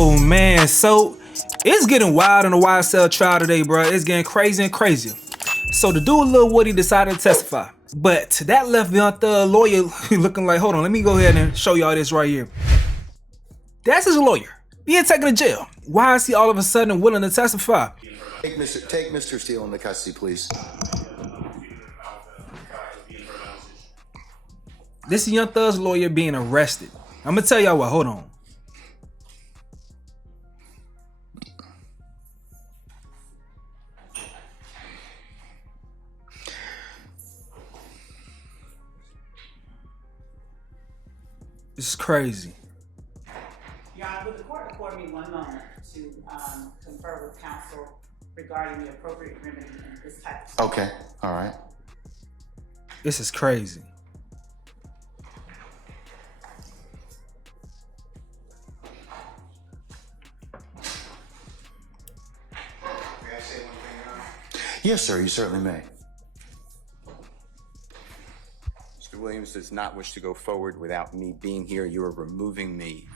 Oh man, so it's getting wild in the YSL trial today, bro. It's getting crazy and crazier. So the dude, Lil Woody, decided to testify, but that left Young Thug lawyer looking like, hold on, let me go ahead and show y'all this right here. That's his lawyer being taken to jail. Why is he all of a sudden willing to testify? Take Mr. Steele into custody, please. This is Young Thug's lawyer being arrested. I'm gonna tell y'all what. Hold on. This is crazy. Your Honor, would the court afford me 1 moment to confer with counsel regarding the appropriate remedy in this type of situation? Okay, all right. This is crazy. May I say one thing, Your Honor? Yes, sir, you certainly may. Mr. Williams does not wish to go forward without me being here. You are removing me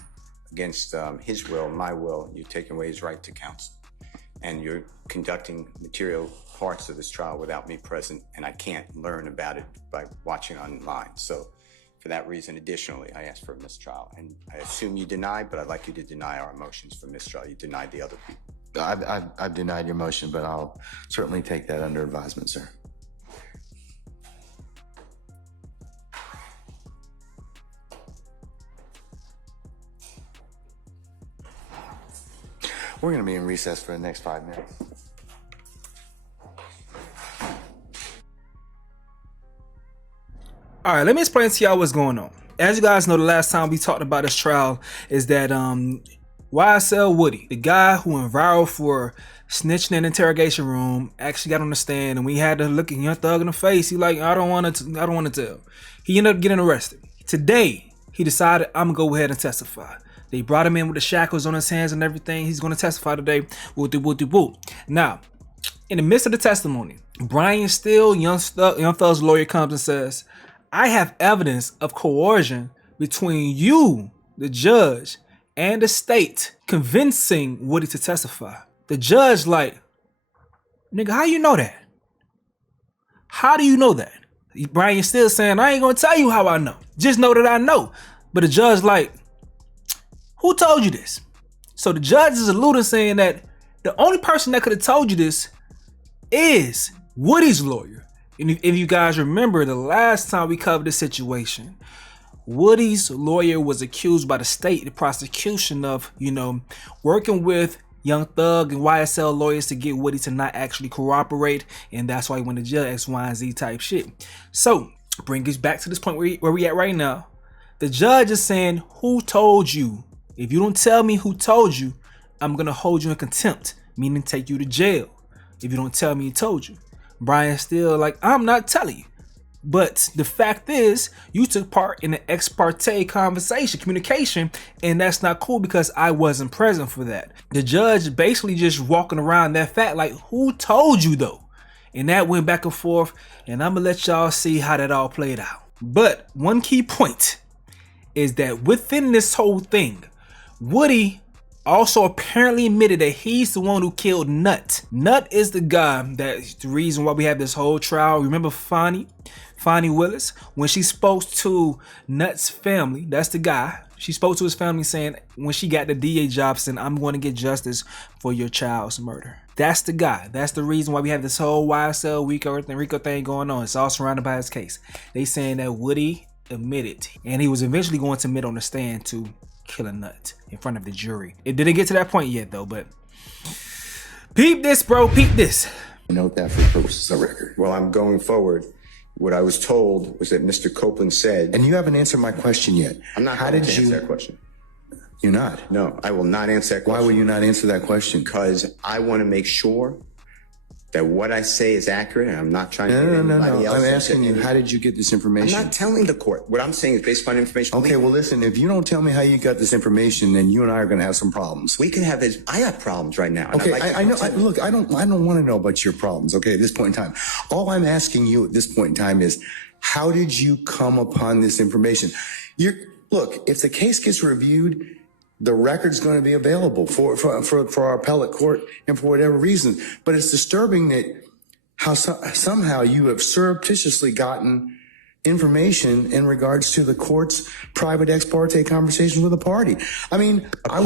against his will, my will. You're taking away his right to counsel. And you're conducting material parts of this trial without me present, and I can't learn about it by watching online. So for that reason, additionally, I asked for a mistrial. And I assume you deny, but I'd like you to deny our motions for mistrial. You denied the other people. I've denied your motion, but I'll certainly take that under advisement, sir. We're going to be in recess for the next 5 minutes. All right, let me explain to y'all what's going on. As you guys know, the last time we talked about this trial is that YSL Woody, the guy who went viral for snitching in the interrogation room, actually got on the stand, and we had to look at Young Thug in the face. He like, I don't want to tell. He ended up getting arrested. Today, he decided, I'm gonna go ahead and testify. They brought him in with the shackles on his hands and everything. He's going to testify today. Woo-de-woo-de-woo. Now, in the midst of the testimony, Brian Steele, Young Thug's lawyer, comes and says, I have evidence of coercion between you, the judge, and the state, convincing Woody to testify. The judge like, nigga, how you know that? How do you know that? Brian Steele saying, I ain't going to tell you how I know. Just know that I know. But the judge like, who told you this? So the judge is alluding, saying that the only person that could have told you this is Woody's lawyer. And if you guys remember, the last time we covered this situation, Woody's lawyer was accused by the state, the prosecution, of, working with Young Thug and YSL lawyers to get Woody to not actually cooperate. And that's why he went to jail, X, Y, and Z type shit. So bring us back to this point where we at right now. The judge is saying, who told you? If you don't tell me who told you, I'm going to hold you in contempt, meaning take you to jail. If you don't tell me who told you. Brian Steele like, I'm not telling you. But the fact is, you took part in an ex parte conversation, communication, and that's not cool because I wasn't present for that. The judge basically just walking around that fact like, who told you though? And that went back and forth, and I'm going to let y'all see how that all played out. But one key point is that within this whole thing, Woody also apparently admitted that he's the one who killed Nut. Nut is the guy that's the reason why we have this whole trial. Remember Fonnie Willis? When she spoke to Nut's family, that's the guy. She spoke to his family saying when she got the DA job, saying, I'm going to get justice for your child's murder. That's the guy. That's the reason why we have this whole YSL Rico thing going on. It's all surrounded by his case. They saying that Woody admitted, and he was eventually going to admit on the stand to kill a Nut in front of the jury. It didn't get to that point yet though, but peep this, bro, peep this. Note that for purposes of record. Well, I'm going forward. What I was told was that Mr. Copeland said... And you haven't answered my question yet. I'm not going to answer that question. You're not? No, I will not answer that question. Why will you not answer that question? Because I want to make sure that what I say is accurate, and I'm not trying to get anybody else. I'm asking you, how did you get this information? I'm not telling the court. What I'm saying is based upon information. Okay, well, listen, if you don't tell me how you got this information, then you and I are going to have some problems. We can have this. I have problems right now. Okay, I know. Look, I don't want to know about your problems, okay, at this point in time. All I'm asking you at this point in time is, how did you come upon this information? Look, if the case gets reviewed, the record's going to be available for our appellate court and for whatever reason. But it's disturbing that how somehow you have surreptitiously gotten information in regards to the court's private ex parte conversations with a party. I mean, A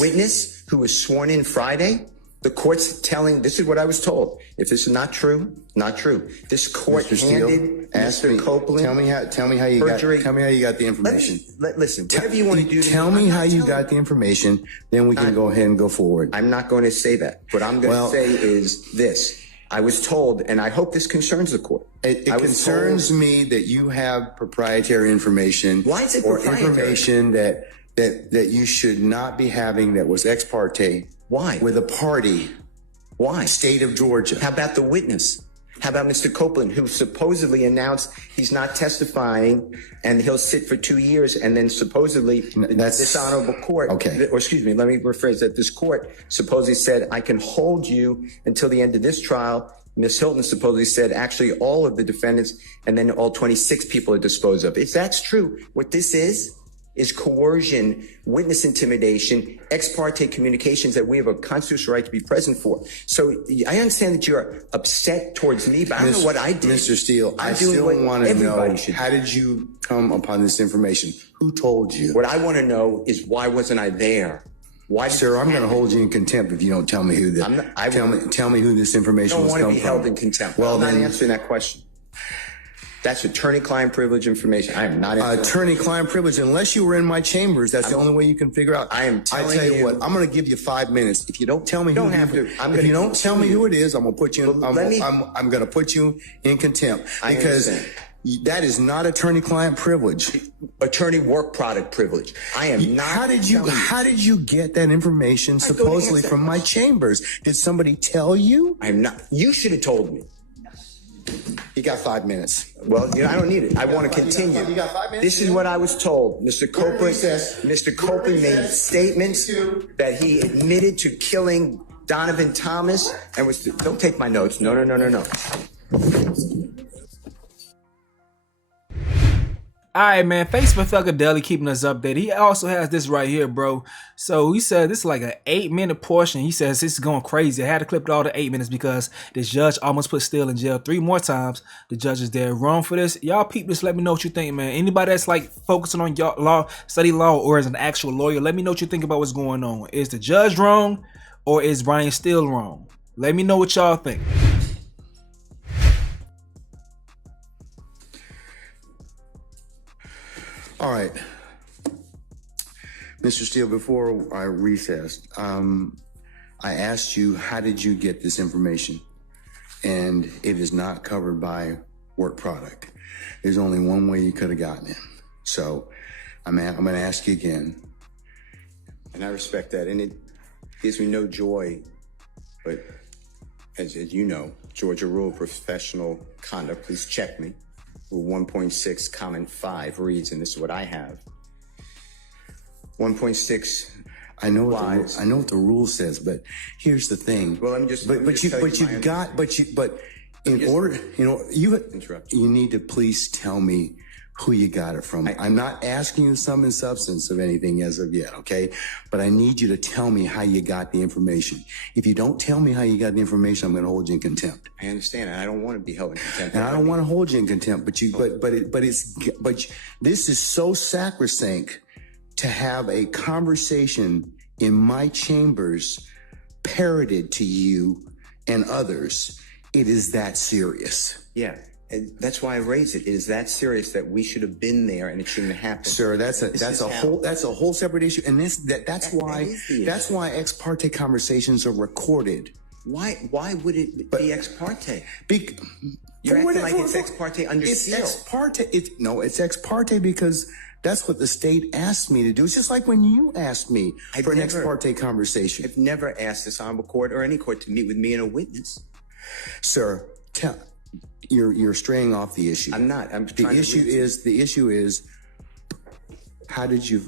witness who was sworn in Friday. The court's telling, this is what I was told. If this is not true, not true. This court handed Mr. Copeland. Tell me how you got the information. Listen, whatever you want to do. Tell me how you got the information, then we can go ahead and go forward. I'm not going to say that. What I'm going to say is this. I was told, and I hope this concerns the court. It concerns me that you have proprietary information. Why is it or proprietary? Information that you should not be having that was ex parte. Why? With a party. Why? State of Georgia. How about the witness? How about Mr. Copeland, who supposedly announced he's not testifying and he'll sit for 2 years, and then supposedly this honorable court, or excuse me, let me rephrase that. This court supposedly said, I can hold you until the end of this trial. Ms. Hilton supposedly said, actually, all of the defendants and then all 26 people are disposed of. If that's true, what this is coercion, witness intimidation, ex parte communications that we have a constitutional right to be present for. So I understand that you're upset towards me, but I don't know what I did. Mr. Steele, I still want to know, how did you come upon this information? Who told you? What I want to know is, why wasn't I there? Why, sir? I'm going to hold you in contempt if you don't tell me who tell me who this information was coming from. I don't want to be held in contempt. Well, I'm not answering that question. That's attorney-client privilege information. I am not attorney-client privilege. Unless you were in my chambers, that's the only way you can figure out. I tell you what, I'm going to give you 5 minutes. If you don't tell me, if you don't tell me who it is, I'm going to put you. I'm going to put you in contempt because that is not attorney-client privilege. Attorney work product privilege. I am not. How did you get that information supposedly from my chambers? Did somebody tell you? I'm not. You should have told me. You got 5 minutes. Well, I don't need it. I want to continue. You got 5 minutes? This is what I was told. Mr. Copeland made statements that he admitted to killing Donovan Thomas and was. Don't take my notes. No. All right, man. Thanks for Thugadeli keeping us updated. He also has this right here, bro. So he said this is like an 8-minute portion. He says this is going crazy. I had to clip it all to 8 minutes because the judge almost put Steele in jail 3 more times. The judge is dead wrong for this. Y'all peep this. Let me know what you think, man. Anybody that's like focusing on y'all law, study law, or is an actual lawyer, let me know what you think about what's going on. Is the judge wrong or is Brian Steele wrong? Let me know what y'all think. All right, Mr. Steele, before I recessed, I asked you, how did you get this information? And it is not covered by work product. There's only one way you could have gotten it. So I'm going to ask you again. And I respect that. And it gives me no joy, but as you know, Georgia Rule of Professional Conduct, please check me. Rule 1.6, comment 5 reads, and this is what I have. 1.6. I know what the rule says, but here's the thing. Well, let me just. You need to please tell me who you got it from. I'm not asking you sum and substance of anything as of yet, okay? But I need you to tell me how you got the information. If you don't tell me how you got the information, I'm going to hold you in contempt. I understand, and I don't want to be held in contempt. And I don't want to hold you in contempt, but this is so sacrosanct to have a conversation in my chambers parroted to you and others. It is that serious. Yeah. And that's why I raised it. It is that serious that we should have been there and it shouldn't have happened. Sir, that's a whole separate issue. And that's why ex parte conversations are recorded. Why would it be ex parte? You're acting like it's ex parte under seal. It's ex parte. It's ex parte because that's what the state asked me to do. It's just like when you asked me for an ex parte conversation. I've never asked this honorable court or any court to meet with me and a witness. Sir, you're straying off the issue. I'm not. The issue is how did you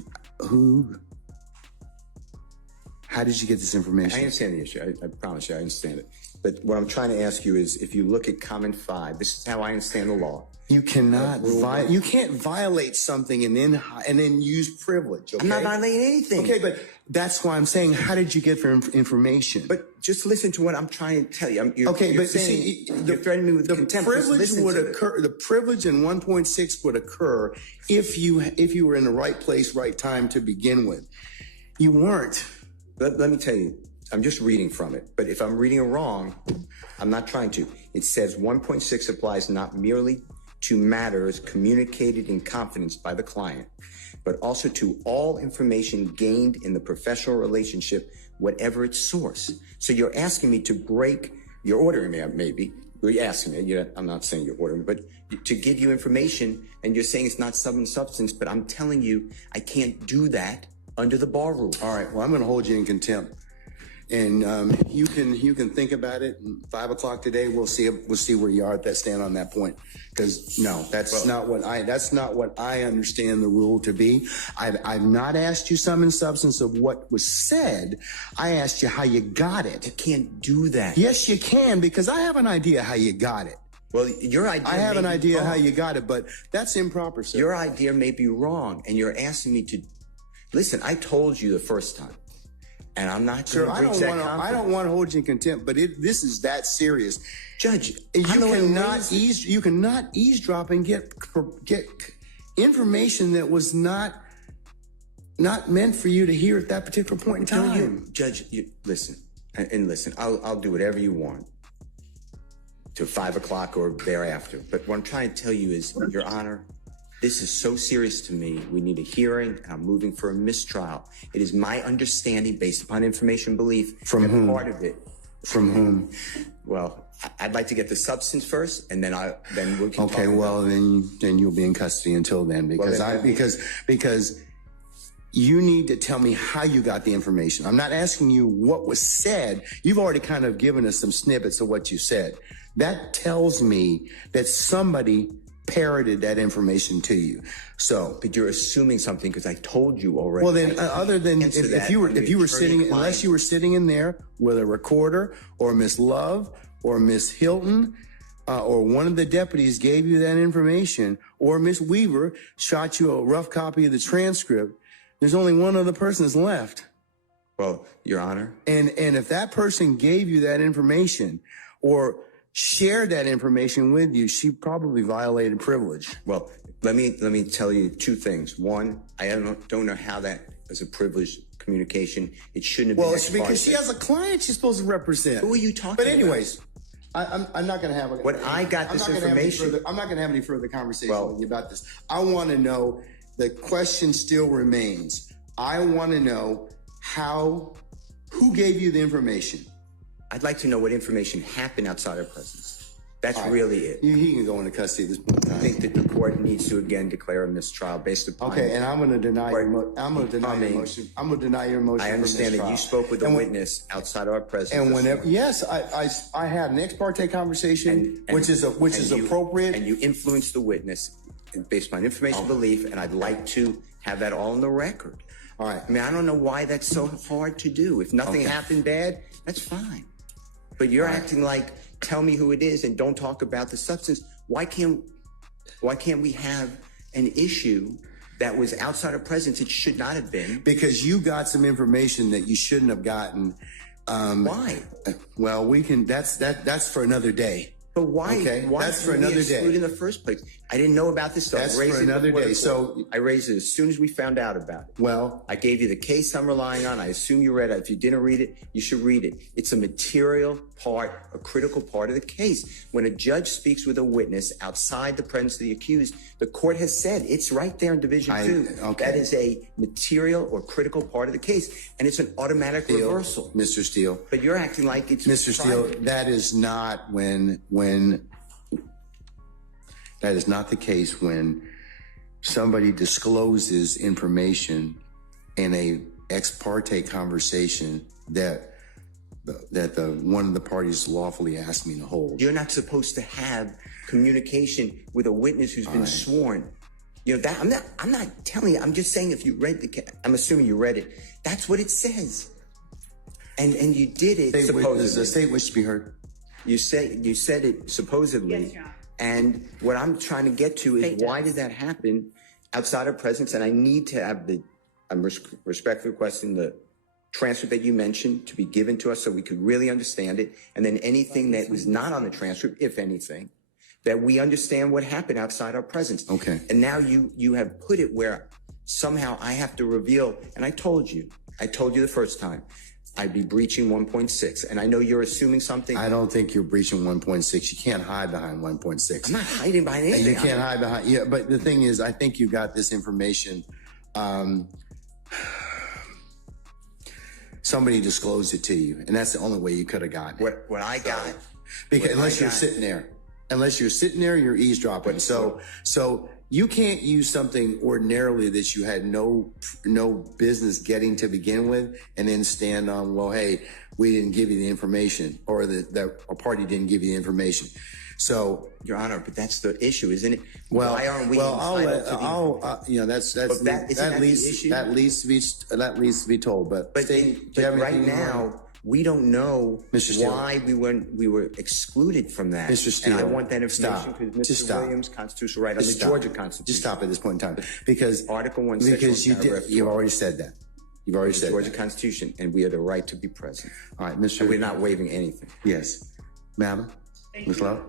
get this information? I understand the issue. I promise you I understand it. But what I'm trying to ask you is, if you look at comment 5, this is how I understand the law. You cannot you can't violate something and then use privilege. Okay? I'm not violating anything. Okay, but that's why I'm saying, how did you get their information? But just listen to what I'm trying to tell you. You're See, you're threatening me with the contempt. privilege would occur. The privilege in 1.6 would occur if you were in the right place, right time to begin with. You weren't. Let me tell you. I'm just reading from it. But if I'm reading it wrong, I'm not trying to. It says 1.6 applies not merely to matters communicated in confidence by the client, but also to all information gained in the professional relationship, whatever its source. So you're asking me to break, you're ordering me, maybe, you're asking me, I'm not saying you're ordering me, but to give you information, and you're saying it's not substance, but I'm telling you I can't do that under the bar rule. All right, well, I'm going to hold you in contempt. And you can think about it. 5 o'clock today, we'll see where you are at that stand on that point. Because no, that's not what I understand the rule to be. I've not asked you sum and substance of what was said. I asked you how you got it. You can't do that. Yes, you can, because I have an idea how you got it. Well, your idea. I have an idea how you got it, but that's improper, sir. Your idea may be wrong, and you're asking me to listen. I told you the first time. And I'm not sure. I don't want to hold you in contempt, but this is that serious, Judge. You cannot eavesdrop and get information that was not meant for you to hear at that particular point in time. Judge, listen and listen. I'll do whatever you want till 5 o'clock or thereafter. But what I'm trying to tell you is, Your Honor, this is so serious to me. We need a hearing, and I'm moving for a mistrial. It is my understanding, based upon information belief, from whom? Part of it. From whom? Well, I'd like to get the substance first, and then we can. Okay, well, then you'll be in custody until then, because you need to tell me how you got the information. I'm not asking you what was said. You've already kind of given us some snippets of what you said. That tells me that somebody parroted that information to you. So, but you're assuming something because I told you already. Well, then, other than if you were sitting, unless you were sitting in there with a recorder or Miss Love or Miss Hilton or one of the deputies gave you that information, or Miss Weaver shot you a rough copy of the transcript, there's only one other person that's left. Well, Your Honor. And if that person gave you that information or shared that information with you, she probably violated privilege. Well, let me tell you two things. One, I don't know how that is a privileged communication. It shouldn't have been. Well, it's because she has a client she's supposed to represent. Who are you talking about? But anyways, I'm not going to have I'm not going to have any further conversation with you about this. I want to know, the question still remains. I want to know who gave you the information? I'd like to know what information happened outside our presence. That's really it. He can go into custody at this point in time. I think that the court needs to again declare a mistrial based upon. Okay, and I'm going to deny your motion. I'm going to deny your motion. I understand that you spoke with a witness outside of our presence. And whenever, yes, I had an ex parte conversation, which is appropriate. And you influenced the witness based upon information belief, and I'd like to have that all on the record. All right. I mean, I don't know why that's so hard to do. If nothing happened bad, that's fine. But you're acting like, tell me who it is and don't talk about the substance. Why can't we have an issue that was outside of presence? It should not have been. Because you got some information that you shouldn't have gotten. Why? Well, that's for another day. But why? Okay, why that's for another day. In the first place, I didn't know about this stuff. That's for another day. So I raised it as soon as we found out about it. Well, I gave you the case I'm relying on. I assume you read it. If you didn't read it, you should read it. It's a material part, a critical part of the case. When a judge speaks with a witness outside the presence of the accused, the court has said it's right there in Division 2. Okay. That is a material or critical part of the case, and it's an automatic reversal. Mr. Steele. But you're acting like it's Mr. Steele, that is not that is not the case when somebody discloses information in a ex parte conversation that one of the parties lawfully asked me to hold. You're not supposed to have communication with a witness who's been sworn. You know that I'm not telling you. I'm just saying, if you read I'm assuming you read it. That's what it says. And you did it supposedly. The state wishes to be heard. You said it supposedly. Yes, Your Honor. And what I'm trying to get to is why did that happen outside of presence? And I need to have I'm respectfully requesting the transcript that you mentioned to be given to us so we could really understand it. And then anything that was not on the transcript, if anything, that we understand what happened outside our presence. Okay. And now you have put it where somehow I have to reveal, and I told you the first time, I'd be breaching 1.6. And I know you're assuming something. I don't think you're breaching 1.6. You can't hide behind 1.6. I'm not hiding behind anything. You can't hide behind, yeah, but the thing is, I think you got this information. Somebody disclosed it to you, and that's the only way you could have gotten it. What I got. Because unless you're sitting there, you're eavesdropping. So you can't use something ordinarily that you had no business getting to begin with, and then stand on, well, hey, we didn't give you the information, or that a party didn't give you the information. So, Your Honor, but that's the issue, isn't it? Well, why aren't we that leads to be told. But right now, we don't know why we were excluded from that. Mr. Steele, and I want that information because Mr. Williams' constitutional right on the Georgia Constitution. Just stop at this point in time, because Article 1, because you've already said that. You've already said Georgia Constitution, and we have the right to be present. All right, Mr. And we're not waiving anything. Yes, ma'am, Ms. Love.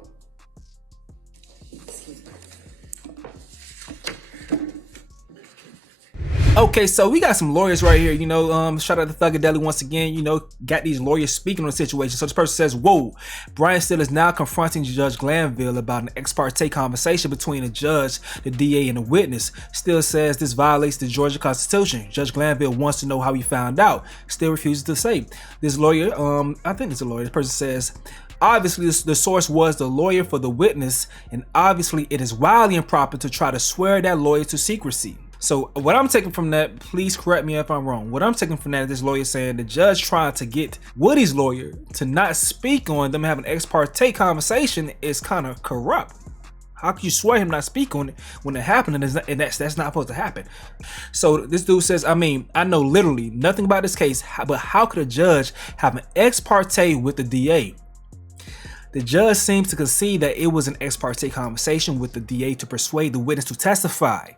Okay, so we got some lawyers right here, shout out to Thuggadeli once again, got these lawyers speaking on the situation. So this person says, whoa, Brian Steele is now confronting Judge Glanville about an ex parte conversation between a judge, the DA, and a witness. Steele says this violates the Georgia Constitution. Judge Glanville wants to know how he found out. Steele refuses to say. This lawyer, I think it's a lawyer, this person says, obviously the source was the lawyer for the witness, and obviously it is wildly improper to try to swear that lawyer to secrecy. So what I'm taking from that, please correct me if I'm wrong. What I'm taking from that is this lawyer saying the judge trying to get Woody's lawyer to not speak on them having an ex parte conversation is kind of corrupt. How can you swear him not speak on it when it happened and that's not supposed to happen? So this dude says, I know literally nothing about this case, but how could a judge have an ex parte with the DA? The judge seems to concede that it was an ex parte conversation with the DA to persuade the witness to testify.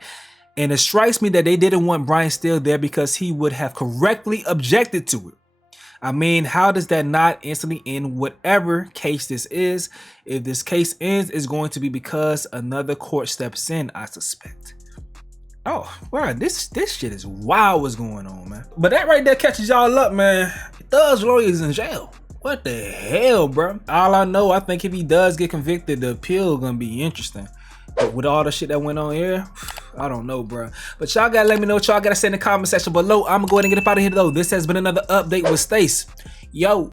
And it strikes me that they didn't want Brian Steele there because he would have correctly objected to it. How does that not instantly end whatever case this is? If this case ends, it's going to be because another court steps in, I suspect. Oh, wow, this shit is wild what's going on, man. But that right there catches y'all up, man. Thug's lawyer is in jail. What the hell, bro? All I know, I think if he does get convicted, the appeal gonna be interesting. But with all the shit that went on here, I don't know, bro. But y'all gotta let me know what y'all gotta say in the comment section below. I'm gonna go ahead and get up out of here though. This has been another update with Stace. Yo.